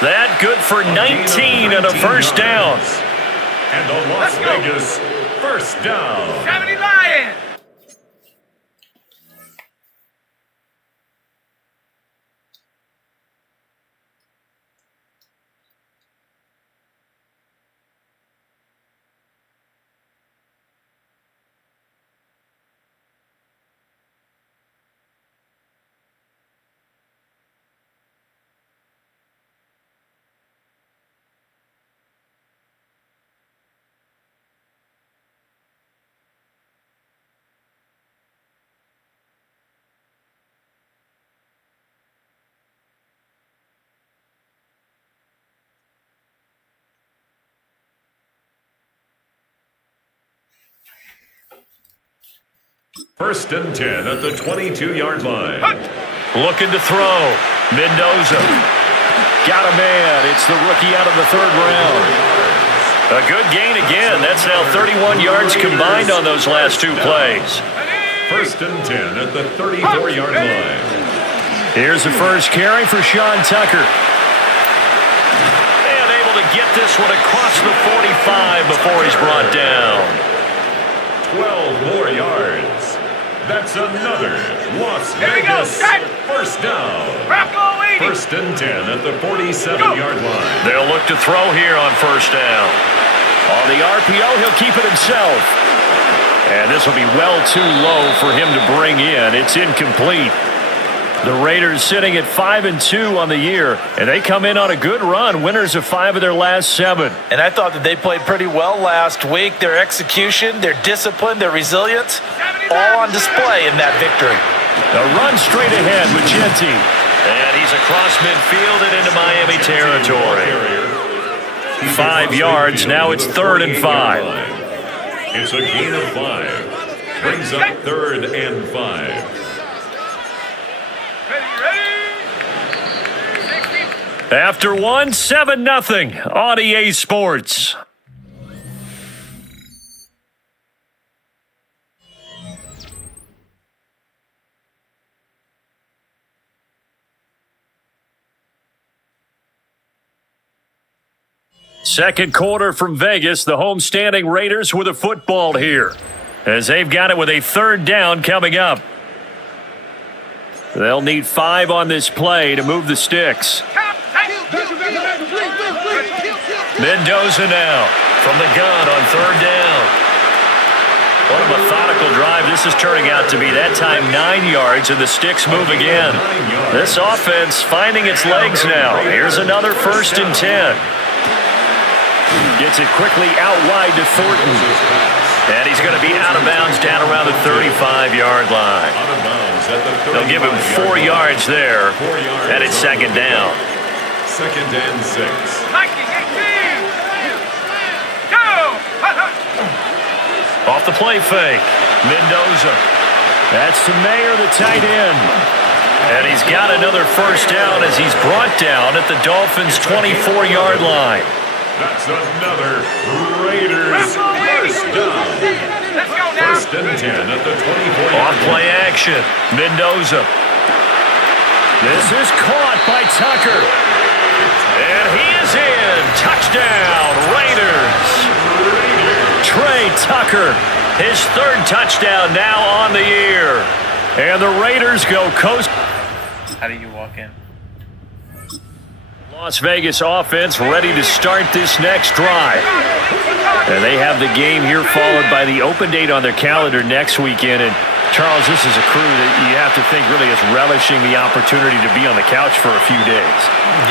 That good for 19 and a first down. And the Las Vegas first down. 70 Lions. First and 10 at the 22-yard line. Looking to throw. Mendoza. Got a man. It's the rookie out of the third round. A good gain again. That's now 31 yards combined on those last two plays. First and 10 at the 34-yard line. Here's the first carry for Sean Tucker. And able to get this one across the 45 before he's brought down. 12 more yards. That's another Las Vegas first down. First and 10 at the 47-yard line. They'll look to throw here on first down. On the RPO, he'll keep it himself. And this will be well too low for him to bring in. It's incomplete. The Raiders sitting at 5-2 on the year, and they come in on a good run, winners of 5 of their last 7. And I thought that they played pretty well last week. Their execution, their discipline, their resilience, all on display in that victory. A run straight ahead with Genti. And he's across midfield and into Miami territory. 5 yards, now it's 3rd and 5. It's a gain of 5. Brings up 3rd and 5. After one, 7-0 on EA Sports. Second quarter from Vegas, the homestanding Raiders with a football here, as they've got it with a 3rd down coming up. They'll need 5 on this play to move the sticks. Mendoza now from the gun on 3rd down. What a methodical drive this is turning out to be. That time 9 yards and the sticks move again. This offense finding its legs now. Here's another 1st and 10. Gets it quickly out wide to Thornton. And he's going to be out of bounds down around the 35-yard line. They'll give him 4 yards there. And it's 2nd down. 2nd and 6. Off the play fake. Mendoza. That's to Mayer, the tight end. And he's got another 1st down as he's brought down at the Dolphins' 24-yard line. That's another Raiders first down. 1st and 10 at the 24-yard line. Off play action. Mendoza. This is caught by Tucker. And he is in. Touchdown, Raiders. Trey Tucker, his 3rd touchdown now on the year. And the Raiders go coast. How do you walk in? Las Vegas offense ready to start this next drive. And they have the game here followed by the open date on their calendar next weekend. And Charles, this is a crew that you have to think really is relishing the opportunity to be on the couch for a few days.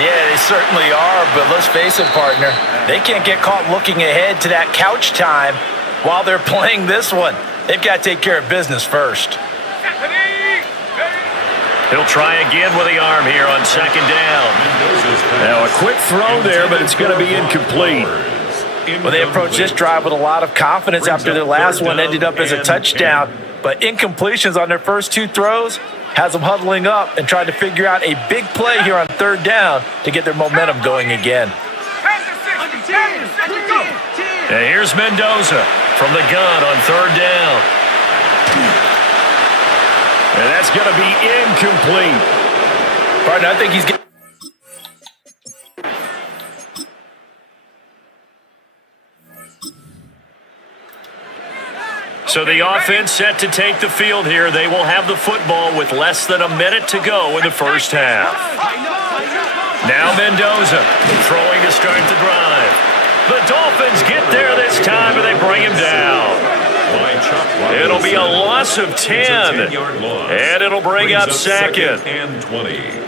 Yeah, they certainly are, but let's face it, partner. They can't get caught looking ahead to that couch time while they're playing this one. They've got to take care of business first. He'll try again with the arm here on 2nd down. Now a quick throw there, but it's going to be incomplete. Well, they approached this drive with a lot of confidence after their last one ended up as a touchdown. But incompletions on their first 2 throws has them huddling up and trying to figure out a big play here on 3rd down to get their momentum going again. And here's Mendoza from the gun on 3rd down. And that's going to be incomplete. Partner, I think he's getting... So the offense set to take the field here. They will have the football with less than a minute to go in the first half. Now Mendoza throwing to start the drive. The Dolphins get there this time, and they bring him down. It'll be a loss of 10, and it'll bring up second.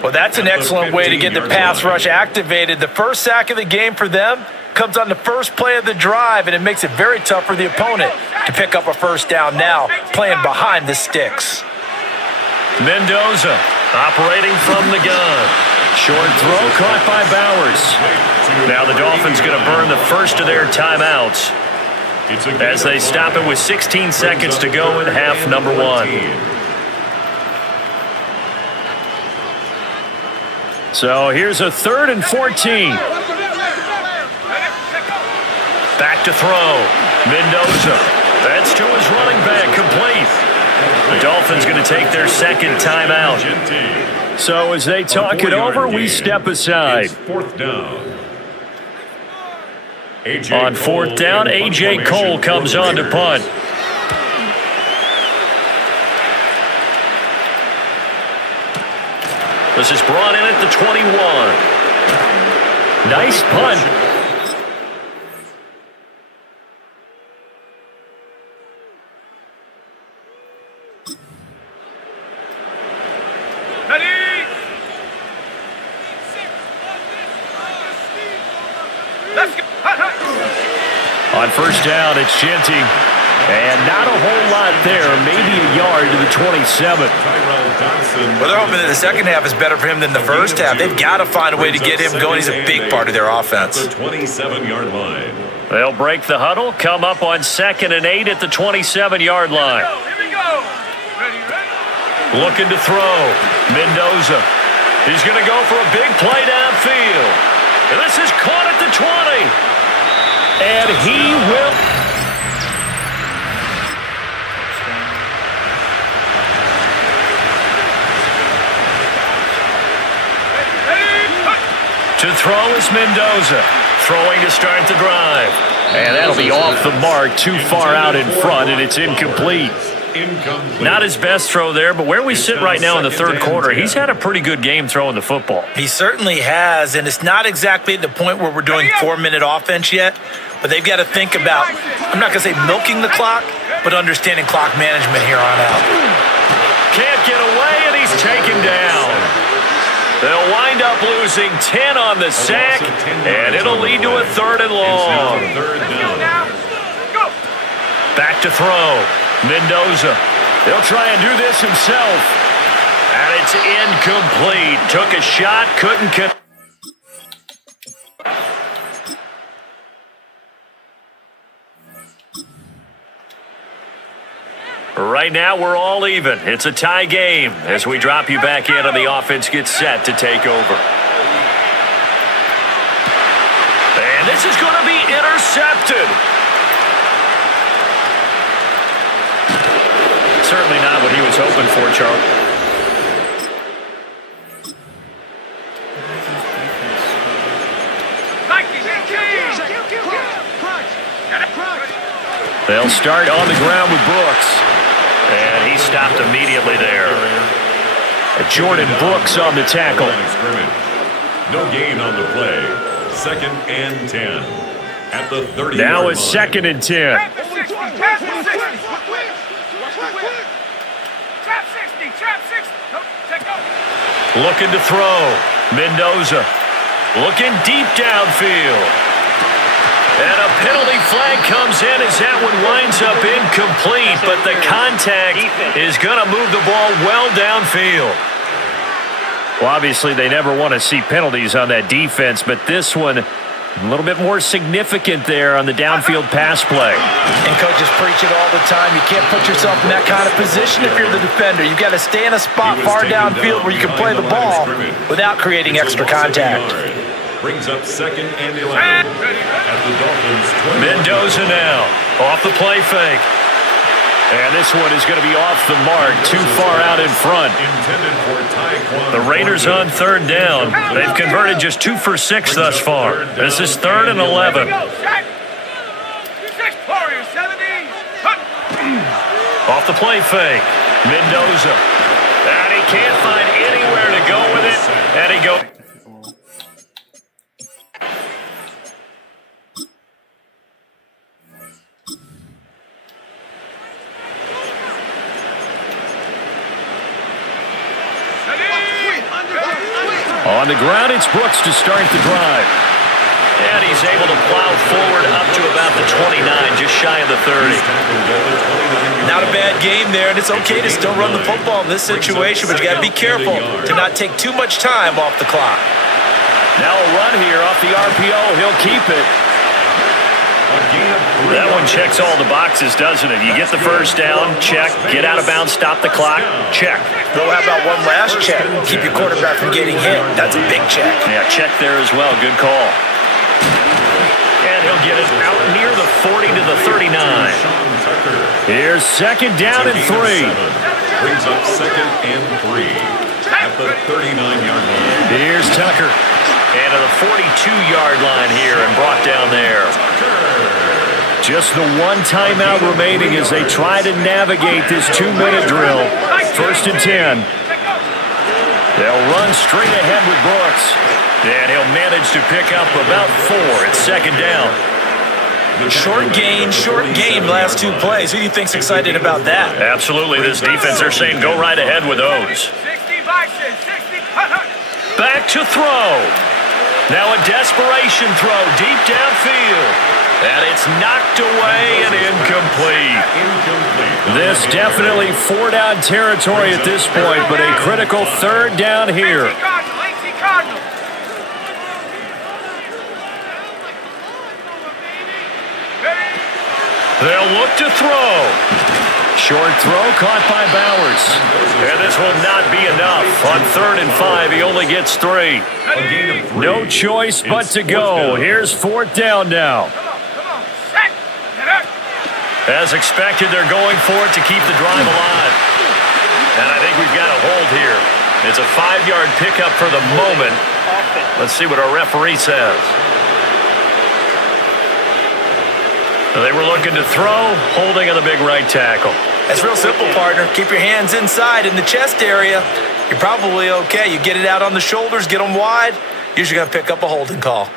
Well, that's an excellent way to get the pass rush activated. The first sack of the game for them comes on the first play of the drive, and it makes it very tough for the opponent to pick up a first down now, playing behind the sticks. Mendoza operating from the gun. Short throw caught by Bowers. Now the Dolphins going to burn the first of their timeouts as they stop it with 16 seconds to go in half number one. So here's a 3rd and 14. Back to throw. Mendoza. That's to his running back, complete. The Dolphins going to take their second timeout. So as they talk it over, we step aside. Fourth down. On fourth down, A.J. Cole comes on to punt. This is brought in at the 21. Nice punt. On first down, it's Genty. And not a whole lot there, maybe a yard to the 27. Well, they're hoping that the second half is better for him than the first half. They've got to find a way to get him going. He's a big part of their offense. The 27-yard line. They'll break the huddle, come up on 2nd and 8 at the 27-yard line. Looking to throw. Mendoza. He's going to go for a big play downfield. And this is caught at the 20. And he will... To throw is Mendoza. Throwing to start the drive. And that'll be off the mark, too far out in front, and it's incomplete. Not his best throw there, but where we sit right now in the third quarter, he's had a pretty good game throwing the football. He certainly has, and it's not exactly at the point where we're doing 4-minute offense yet, but they've got to think about, I'm not going to say milking the clock, but understanding clock management here on out. Can't get away, and he's taken down. They'll wind up losing 10 on the sack, and it'll lead to a 3rd and long. Back to throw. Mendoza. He'll try and do this himself. And it's incomplete. Took a shot, couldn't connect. Right now, we're all even. It's a tie game as we drop you back in and the offense gets set to take over. And this is going to be intercepted. Certainly not what he was hoping for, Charles. They'll start on the ground with Brooks. And he stopped immediately there. Jordan Brooks on the tackle. No gain on the play. 2nd and 10. At the 30. Now it's 2nd and 10. Looking to throw. Mendoza. Looking deep downfield. And a penalty flag comes in as that one winds up incomplete, but the contact is going to move the ball well downfield. Well, obviously, they never want to see penalties on that defense, but this one a little bit more significant there on the downfield pass play. And coaches preach it all the time. You can't put yourself in that kind of position if you're the defender. You've got to stay in a spot far downfield where you can play the ball without creating extra contact. Brings up 2nd and 11 at the Dolphins. Mendoza now off the play fake. And this one is going to be off the mark, too far out in front. The Raiders on 3rd down. They've converted just 2 for 6 thus far. This is 3rd and 11. Off the play fake. Mendoza. And he can't find anywhere to go with it. And he goes. On the ground, it's Brooks to start the drive. And he's able to plow forward up to about the 29, just shy of the 30. Not a bad game there, and it's okay to still run the football in this situation, but you got to be careful to not take too much time off the clock. Now a run here off the RPO. He'll keep it. That one checks all the boxes, doesn't it? You get the first down, check. Get out of bounds, stop the clock, check. Well, how about one last check? Keep your quarterback from getting hit. That's a big check. Yeah, check there as well. Good call. And he'll get it out near the 40 to the 39. Here's second down and 3. Brings up second and 3 at the 39-yard line. Here's Tucker. And to the 42-yard line here and brought down there. Just the one timeout remaining as they try to navigate this 2-minute drill. First and 10. They'll run straight ahead with Brooks. And he'll manage to pick up about 4 at second down. Short gain last 2 plays. Who do you think's excited about that? Absolutely. This defense, they're saying go right ahead with those. Back to throw. Now a desperation throw deep downfield. And it's knocked away and incomplete. This definitely 4-down territory at this point, but a critical 3rd down here. They'll look to throw. Short throw caught by Bowers. And this will not be enough. On 3rd and 5, he only gets 3. No choice but to go. Here's 4th down now. As expected, they're going for it to keep the drive alive. And I think we've got a hold here. It's a 5-yard pickup for the moment. Let's see what our referee says. They were looking to throw, holding on the big right tackle. That's real simple, partner. Keep your hands inside in the chest area. You're probably okay. You get it out on the shoulders, get them wide. Usually going to pick up a holding call.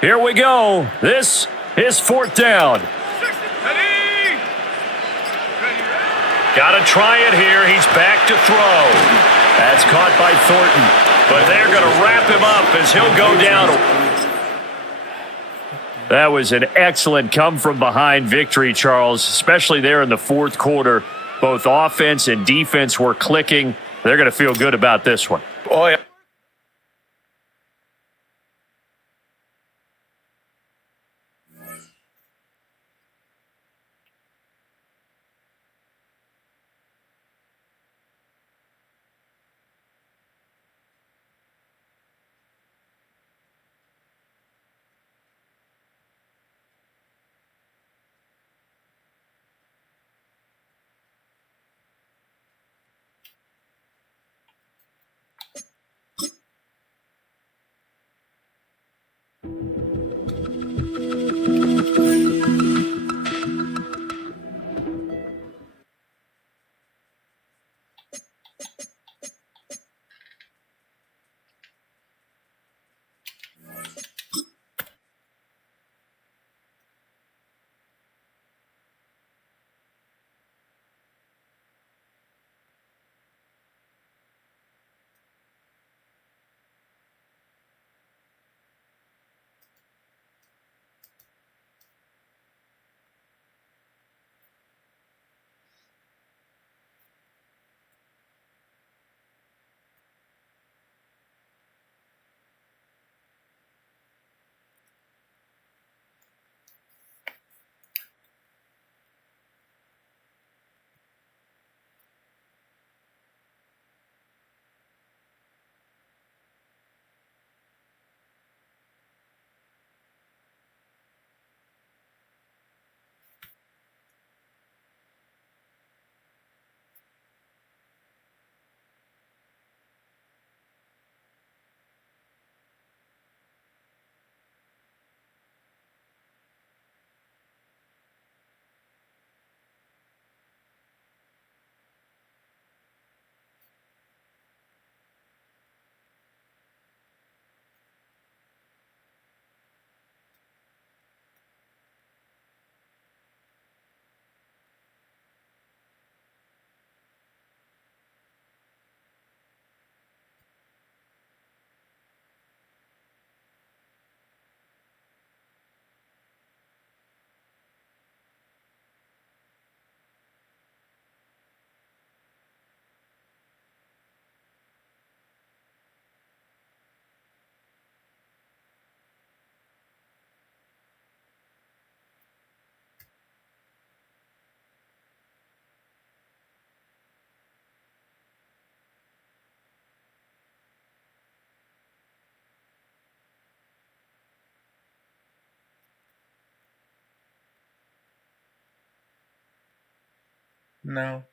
Here we go. This is 4th down. Got to try it here. He's back to throw. That's caught by Thornton. But they're going to wrap him up as he'll go down. That was an excellent come-from-behind victory, Charles, especially there in the 4th quarter. Both offense and defense were clicking. They're going to feel good about this one. Oh, yeah. No.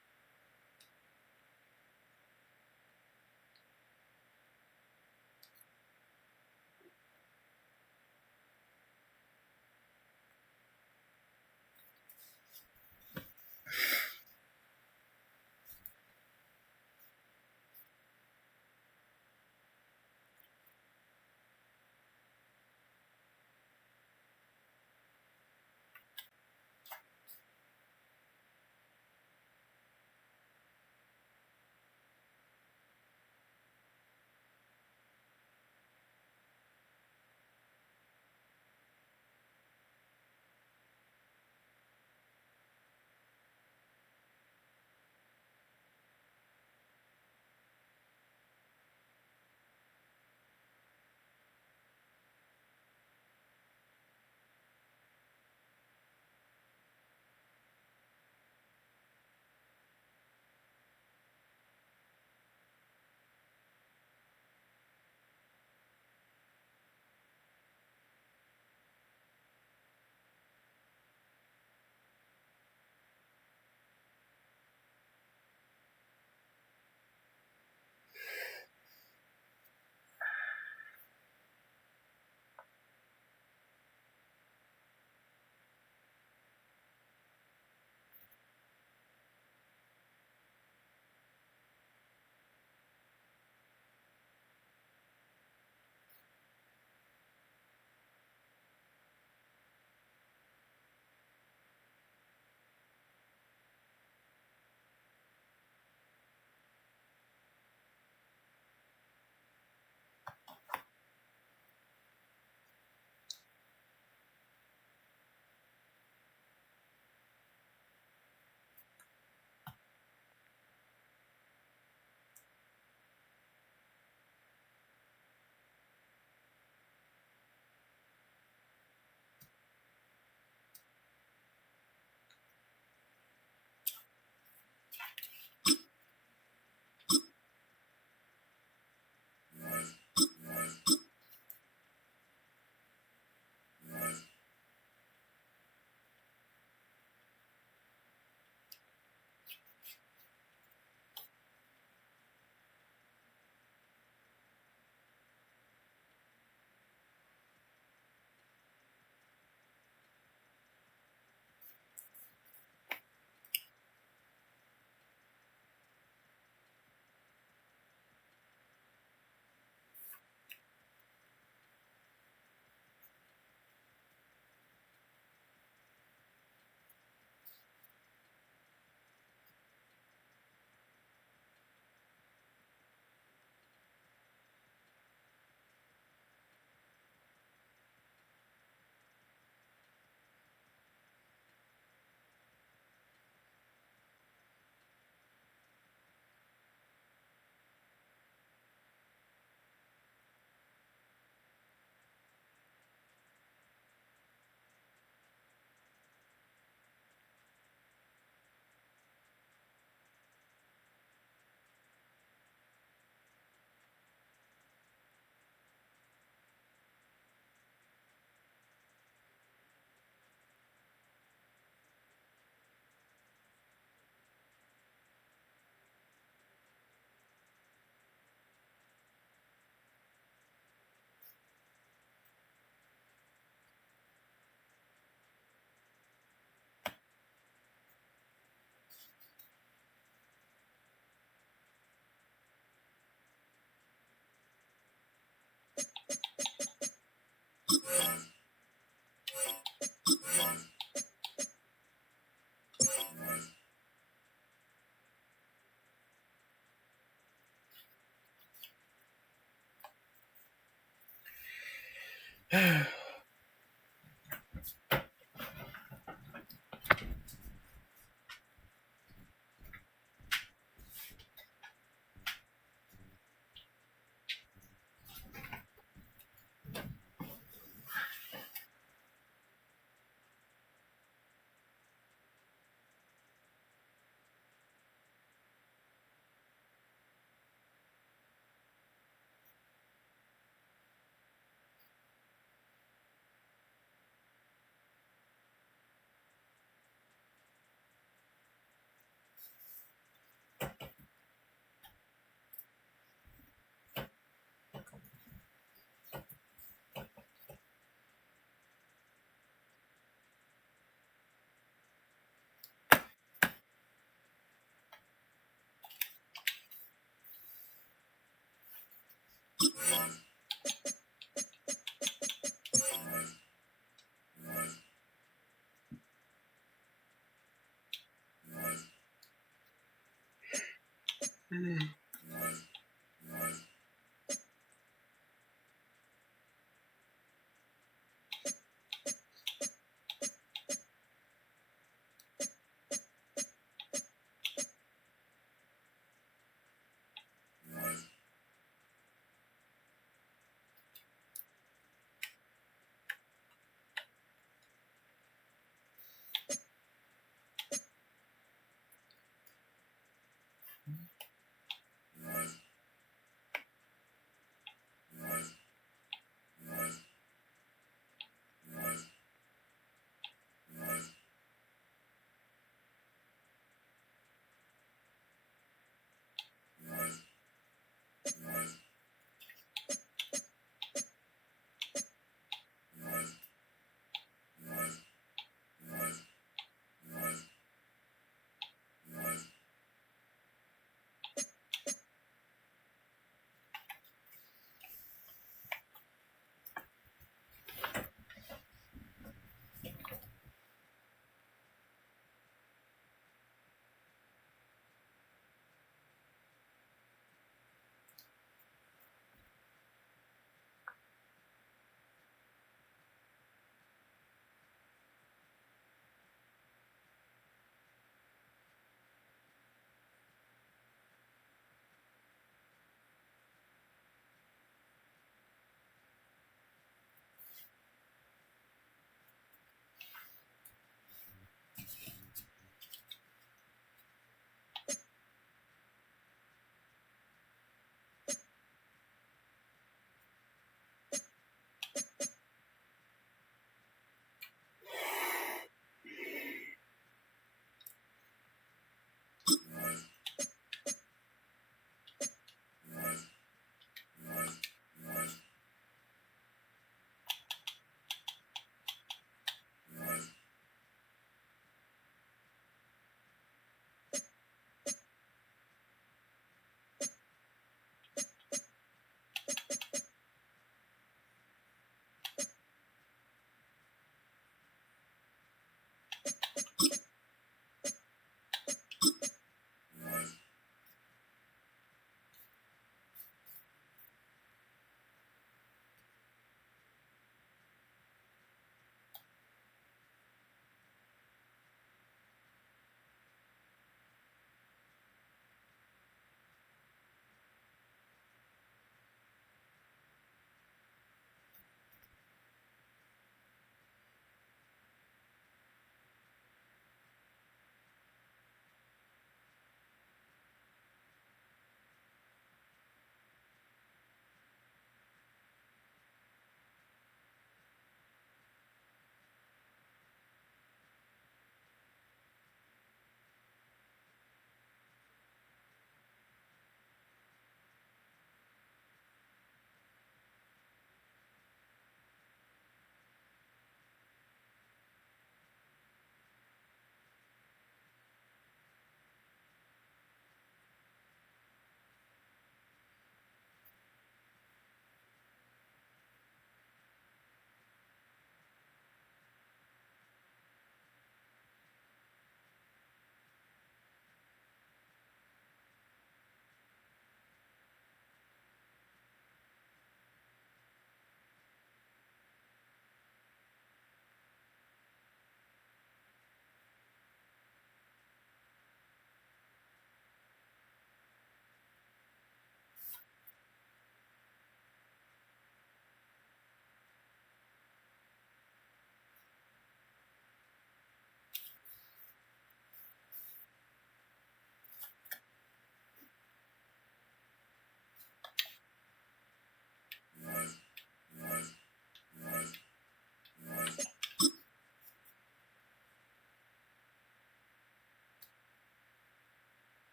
Mm.